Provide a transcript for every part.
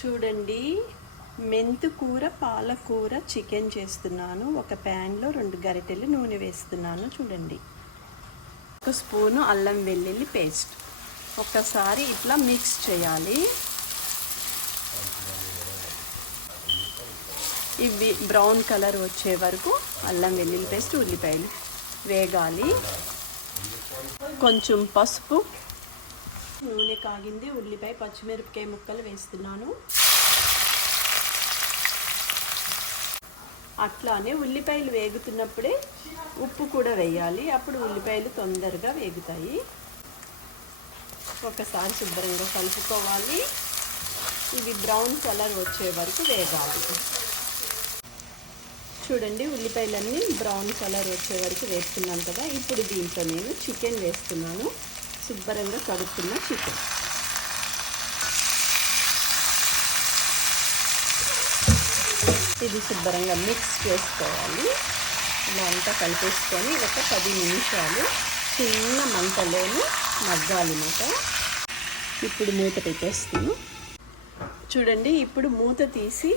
చూడండి, మెంతుకూర పాలకూర చికెన్ చేస్తున్నాను. ఒక ప్యాన్లో 2 గరిటెలు నూనె వేస్తున్నాను. చూడండి, 1 స్పూను అల్లం వెల్లుల్లి పేస్ట్. ఒక్కసారి ఇట్లా మిక్స్ చేయాలి. ఇవి బ్రౌన్ కలర్ వచ్చే వరకు అల్లం వెల్లుల్లి పేస్ట్, ఉల్లిపాయలు వేగాలి. కొంచెం పసుపు, నూనె కాగింది. ఉల్లిపాయ పచ్చిమిరపకాయ ముక్కలు వేస్తున్నాను. అట్లానే ఉల్లిపాయలు వేగుతున్నప్పుడే ఉప్పు కూడా వేయాలి. అప్పుడు ఉల్లిపాయలు తొందరగా వేగుతాయి. ఒకసారి శుభ్రంగా కలుపుకోవాలి. ఇవి బ్రౌన్ కలర్ వచ్చే వరకు వేగాలి. చూడండి, ఉల్లిపాయలన్నీ బ్రౌన్ కలర్ వచ్చే వరకు వేస్తున్నాను కదా. ఇప్పుడు దీంట్లో నేను చికెన్ వేస్తున్నాను. శుభ్రంగా కడుక్కున్న చికెన్. ఇది శుభ్రంగా మిక్స్ చేసుకోవాలి. ఇలా అంతా కలిపేసుకొని ఒక 10 నిమిషాలు చిన్న మంటలోనే మగ్గాలి మాట. ఇప్పుడు మూత పెట్టేస్తాను. చూడండి, ఇప్పుడు మూత తీసి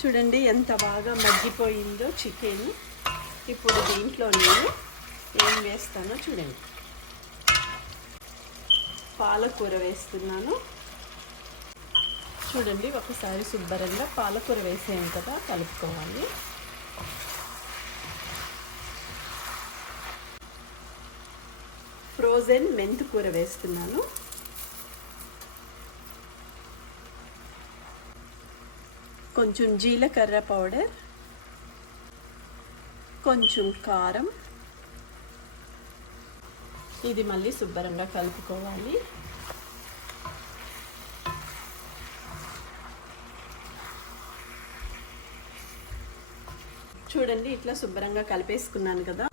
చూడండి ఎంత బాగా మగ్గిపోయిందో చికెన్. ఇప్పుడు దీంట్లో నేను ఏం వేస్తానో చూడండి. పాలకూర వేస్తున్నాను. చూడండి, ఒకసారి శుభ్రంగా పాలకూర వేసాను కదా, కలుపుకోవాలి. ఫ్రోజన్ మెంతుకూర వేస్తున్నాను. కొంచెం జీలకర్ర పౌడర్, కొంచెం కారం. ఇది మళ్ళీ శుభ్రంగా కలుపుకోవాలి. చూడండి, ఇట్లా శుభ్రంగా కలిపేసుకున్నాను కదా.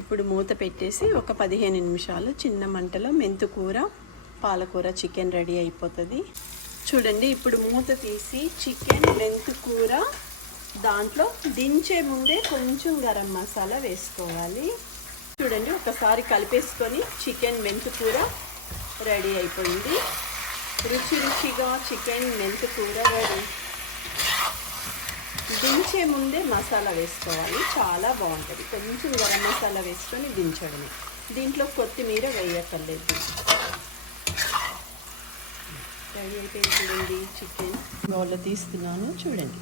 ఇప్పుడు మూత పెట్టేసి ఒక 15 నిమిషాలు చిన్న మంటలో మెంతుకూర పాలకూర చికెన్ రెడీ అయిపోతుంది. చూడండి, ఇప్పుడు మూత తీసి చికెన్ మెంతుకూర దాంట్లో దించే ముందే కొంచెం గరం మసాలా వేసుకోవాలి. చూడండి, ఒకసారి కలిపేసుకొని చికెన్ మెంతుకూర రెడీ అయిపోయింది. రుచి రుచిగా చికెన్ మెంతుకూర రెడీ. దించే ముందే మసాలా వేసుకోవాలి, చాలా బాగుంటుంది. కొంచెం గరం మసాలా వేసుకొని దించడమే. దీంట్లో కొత్తిమీర వేయక్కర్లేదు. రెడీ అయిపోయింది. చూడండి, చికెన్ బౌల్లో తీస్తున్నాను. చూడండి,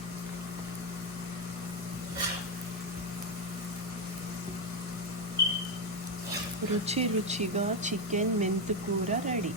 రుచి రుచిగా చికెన్ మెంతుకూర రెడీ.